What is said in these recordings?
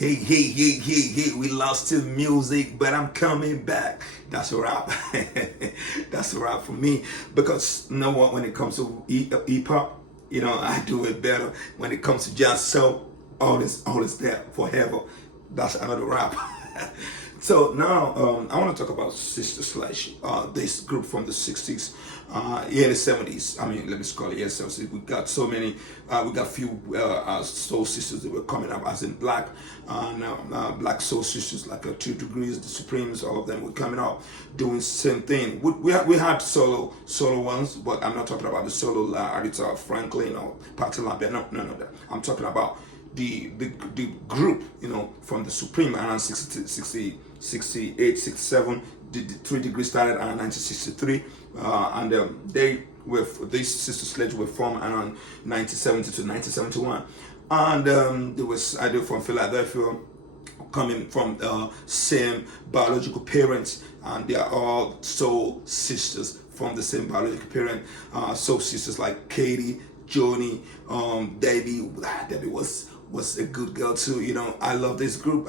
Hey, we lost to music, but I'm coming back. That's a wrap. That's a wrap for me. Because you know what, when it comes to hip hop, I do it better. When it comes to jazz, so all is there forever. That's another wrap. So now I want to talk about Sister Sledge, this group from the 60s, early 70s. I mean, let me just call it early 70s. We got so many, we got few soul sisters that were coming up, as in black soul sisters like 2 Degrees, the Supremes, all of them were coming up doing the same thing. We had solo ones, but I'm not talking about the solo Aretha Franklin or Patti LaBelle. No. I'm talking about the group, from the Supreme around 68, 67. The 3 Degrees started around 1963, and these Sister Sledge were formed around 1970 to 1971, and there was either from Philadelphia, coming from same biological parents, and they are all soul sisters from the same biological parent. Soul sisters like Katie, Joni, Debbie. Debbie was a good girl too. I love this group.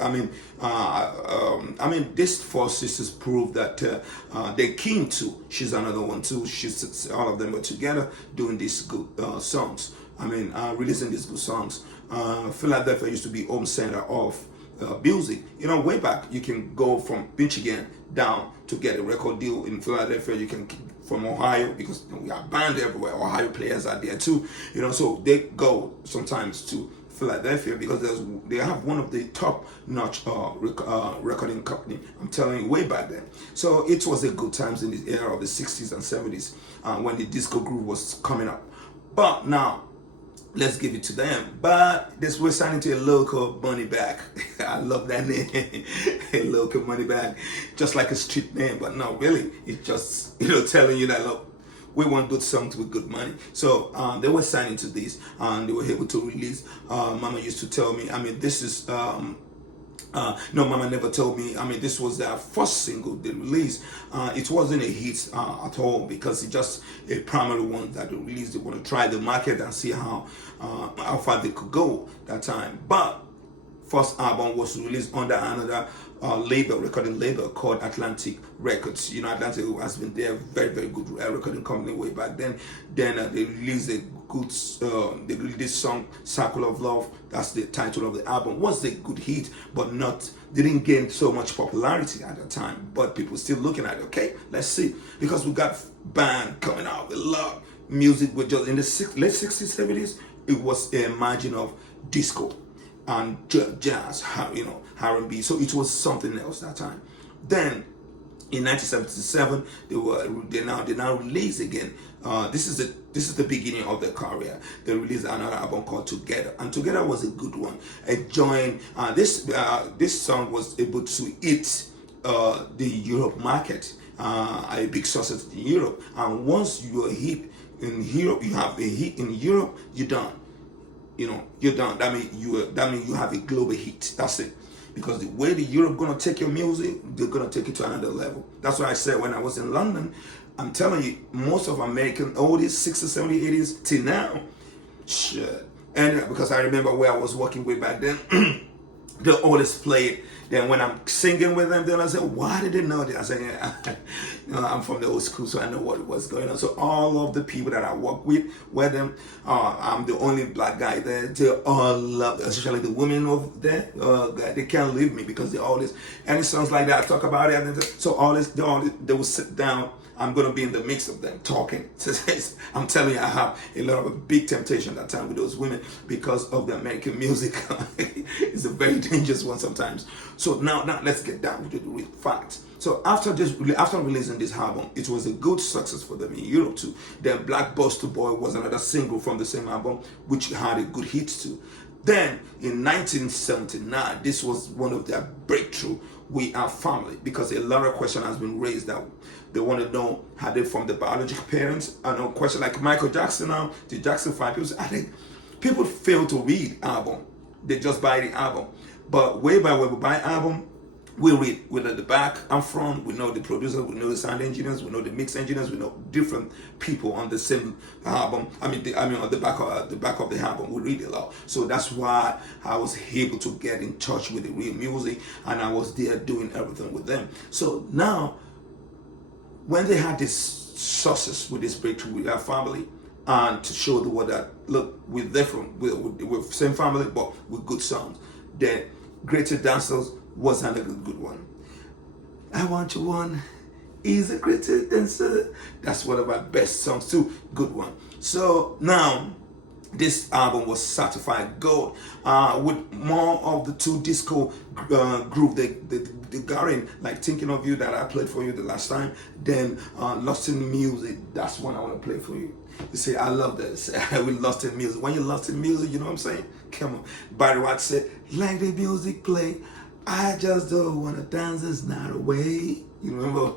These four sisters prove that they keen too. She's another one too. All of them were together doing these good songs. Releasing these good songs. Philadelphia used to be home center of music. Way back, you can go from Michigan down to get a record deal in Philadelphia. You can from Ohio, because we have band everywhere. Ohio players are there too. So they go sometimes to Philadelphia because they have one of the top-notch recording company. I'm telling you, way back then. So it was a good times in the era of the 60s and 70s when the disco groove was coming up. But now, let's give it to them. But we're signing to a local money bag. I love that name. A local money bag. Just like a street name, but no, really. It's just, telling you that, look, we want good songs with good money. So they were signing to this, and they were able to release. Mama used to tell me, this is no, Mama never told me. This was their first single they released. It wasn't a hit at all, because it's just a primary one that they released. They want to try the market and see how far they could go that time. But first album was released under another recording label called Atlantic Records. Atlantic has been there, very, very good recording company way back then. Then they released they released this song, Circle of Love. That's the title of the album. Was a good hit, but didn't gain so much popularity at the time. But people still looking at it. Okay, let's see, because we got band coming out with love music. With just in the late 60s, 70s, it was a margin of disco and jazz, R&B. So it was something else that time. Then in 1977, they now release again. This is the beginning of their career. They released another album called Together, and Together was a good one. This song was able to hit the Europe market, a big success in Europe. And once you are hit in Europe, you have a hit in Europe, you're done. You're done. That means you have a global hit. That's it. Because the way the Europe gonna take your music, they're gonna take it to another level. That's why I said when I was in London, I'm telling you, most of American oldies, 60s, 70s, 80s till now, shit. And because I remember where I was working with back then, they always played. Then when I'm singing with them, then I say, why did they know that? I say, yeah, I'm from the old school, so I know what was going on. So all of the people that I work with them, I'm the only black guy there. They all love, especially the women over there. They can't leave me because they always, any songs like that, I talk about it. And so they will sit down. I'm going to be in the mix of them talking. I'm telling you, I have a lot of a big temptation that time with those women because of the American music. It's a very dangerous one sometimes. So now let's get down to the real facts. So after releasing this album, it was a good success for them in Europe too. Then Black Buster Boy was another single from the same album, which had a good hit too. Then in 1979, this was one of their breakthrough. We Are Family, because a lot of question has been raised that they want to know, are they from the biological parents? And a question like Michael Jackson now, the Jackson 5, people fail to read album. They just buy the album. But way back when we buy album, We read with at the back and front. We know the producer, we know the sound engineers, we know the mix engineers, we know different people on the same album. I mean on the back of the album. We read a lot, so that's why I was able to get in touch with the real music, and I was there doing everything with them. So now, when they had this success with this breakthrough with our family, and to show the world that look, we're different, we're same family, but with good songs. The Greater Dancers was another good one. I Want You One is a greater dancer. That's one of my best songs too. Good one. So now this album was certified gold with more of the two disco groove they got in, like Thinking of You that I played for you the last time. Then Lost in Music, that's one I want to play for you. You say, I love this. We lost in music. When you're lost in music, you know what I'm saying? Come on. Barry White said, like the music play, I just don't want to dance this night away. You remember?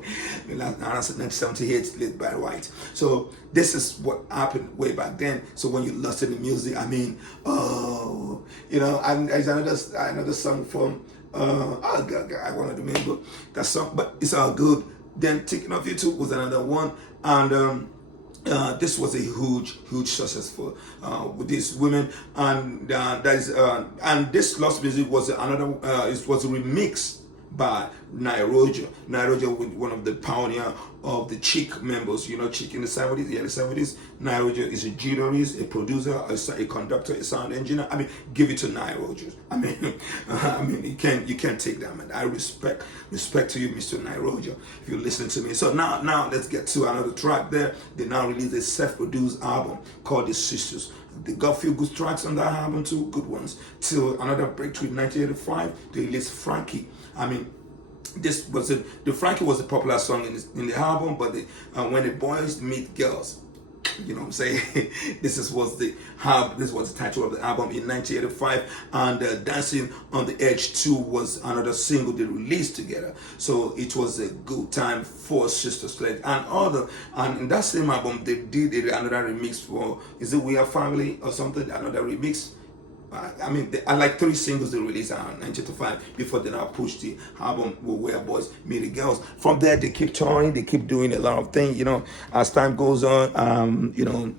1978, led by White. So this is what happened way back then. So when you lost in the music, I mean, oh, you know, and there's another song from, oh God, I want to remember that song, but it's all good. Then Thinking of You Too was another one. And this was a huge success for with these women, and and this Lost Music was another. It was a remix by Nairoja. Nairoja was one of the pioneer of the Chic members. You know, Chic in the 70s, the early 70s. Nairoja is a guitarist, a producer, a conductor, a sound engineer. I mean, give it to Nairoja. I mean, you can't take that, man. I respect to you, Mr. Nairoja, if you listen to me. So now let's get to another track. There, they now released a self-produced album called The Sisters. They got a few good tracks on that album too, good ones. Till another breakthrough in 1985, they released Frankie. I mean, the Frankie was a popular song in the album, but when the boys meet girls, you know what I'm saying? This was the title of the album in 1985, and Dancing on the Edge 2 was another single they released together. So it was a good time for Sister Sledge and in that same album they did another remix for, is it We Are Family or something? Another remix. I mean, I like 3 singles they released around 1995 before they now pushed the album Where Boys Meet the Girls. From there, they keep touring, they keep doing a lot of things. You know, as time goes on,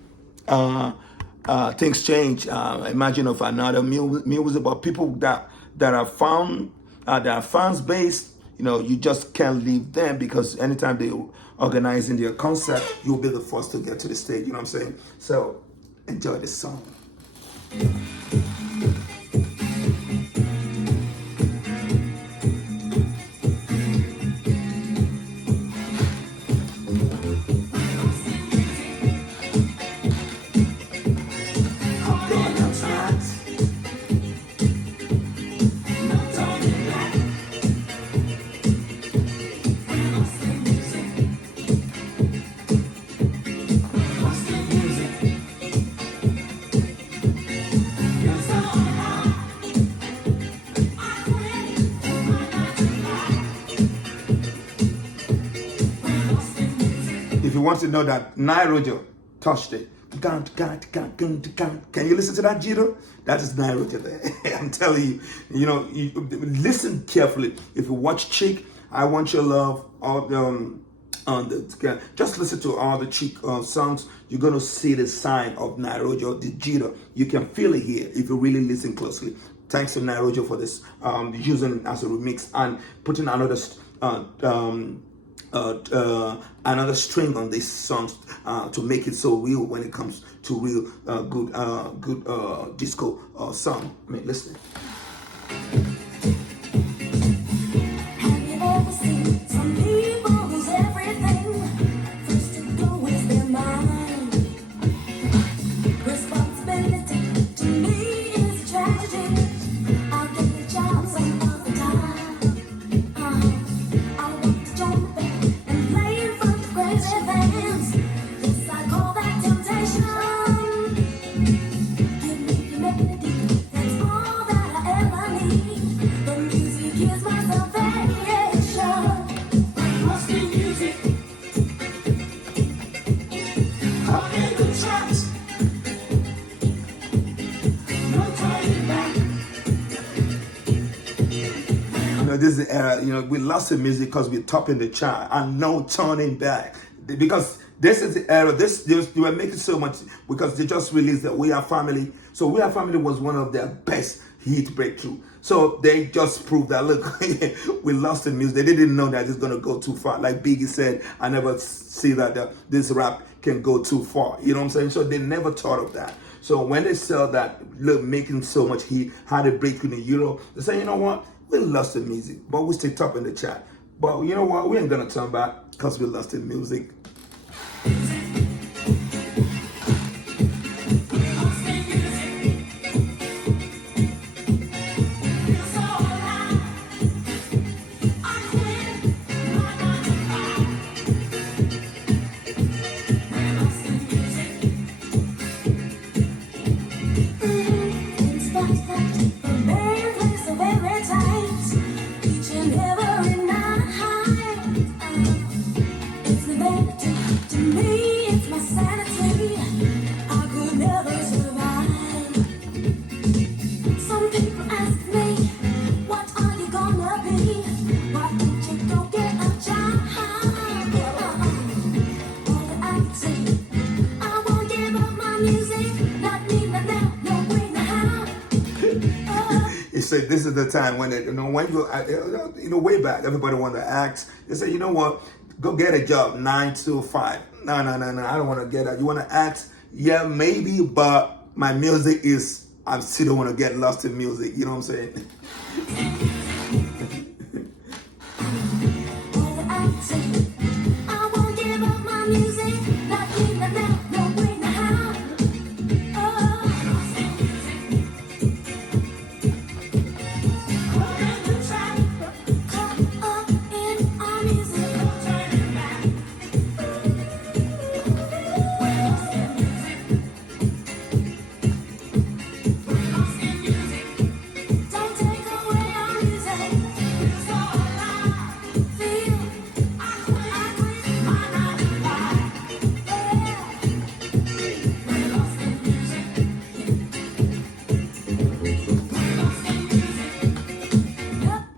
things change. Imagine of another music, but people that are found, that are fans based. You know, you just can't leave them, because anytime they organizing their concert, you'll be the first to get to the stage. You know what I'm saying? So enjoy this song. If you want to know that Nairoja touched it, can you listen to that Jiro? That is Nairoja there. I'm telling you, you listen carefully. If you watch Chic, I Want Your Love, just listen to all the Chic songs. You're gonna see the sign of Nairoja, the Jiro. You can feel it here if you really listen closely. Thanks to Nairoja for this, using it as a remix and putting another string on these songs to make it so real when it comes to real good disco song. I mean, listen. Give me your melody, that's all that I ever need. this is the era. We lost the music because we're topping the chart and no turning back. Because this is the era. They were making so much because they just released the We Are Family. So We Are Family was one of their best hit breakthrough. So they just proved that, look, we lost the music. They didn't know that it's gonna go too far. Like Biggie said, I never see that this rap can go too far. You know what I'm saying? So they never thought of that. So when they saw that, look, making so much heat, had a breakthrough in Europe, they say, you know what? We lost the music, but we stay top in the chart. But you know what? We ain't gonna turn back because we lost the music. He said, "This is the time when when you way back, everybody wanted to act. They said, you know what, go get a job 9 to 5. No, I don't want to get that. You want to act? Yeah, maybe, but my music is. I still don't want to get lost in music. You know what I'm saying?"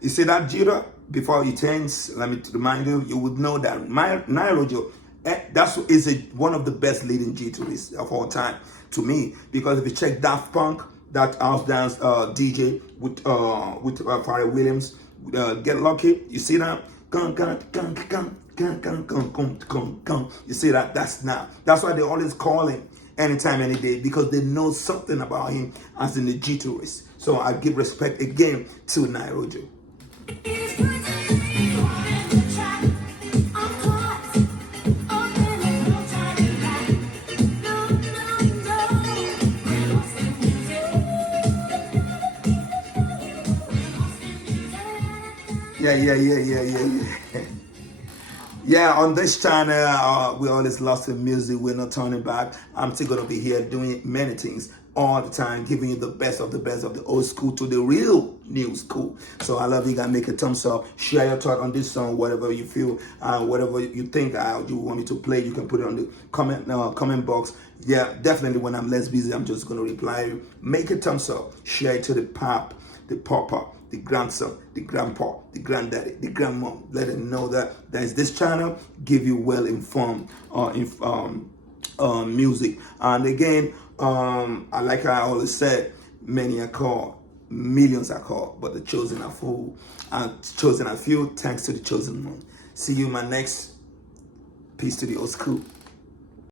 You see that jitter before it ends? Let me remind you, you would know that Nairojo, that's one of the best leading jitterists of all time to me. Because if you check Daft Punk, that house dance DJ with Pharrell Williams, Get Lucky, you see that? You see that? That's why they always call him anytime, any day, because they know something about him as in the jitterist. So I give respect again to Nairojo. Yeah. Yeah, on this channel, we always lost in music. We're not turning back. I'm still going to be here doing many things all the time, giving you the best of the old school to the real new school. So I love you guys. Make a thumbs up. Share your thought on this song, whatever you feel, whatever you think you want me to play. You can put it on the comment box. Yeah, definitely when I'm less busy, I'm just going to reply you. Make a thumbs up. Share it to the pop, the papa, the grandson, the grandpa, the granddaddy, the grandmom. Let them know that there's this channel, give you well-informed music. And again, like I always said, many are called, millions are called, but the chosen are few. Chosen are few, thanks to the chosen one. See you in my next. Peace to the old school.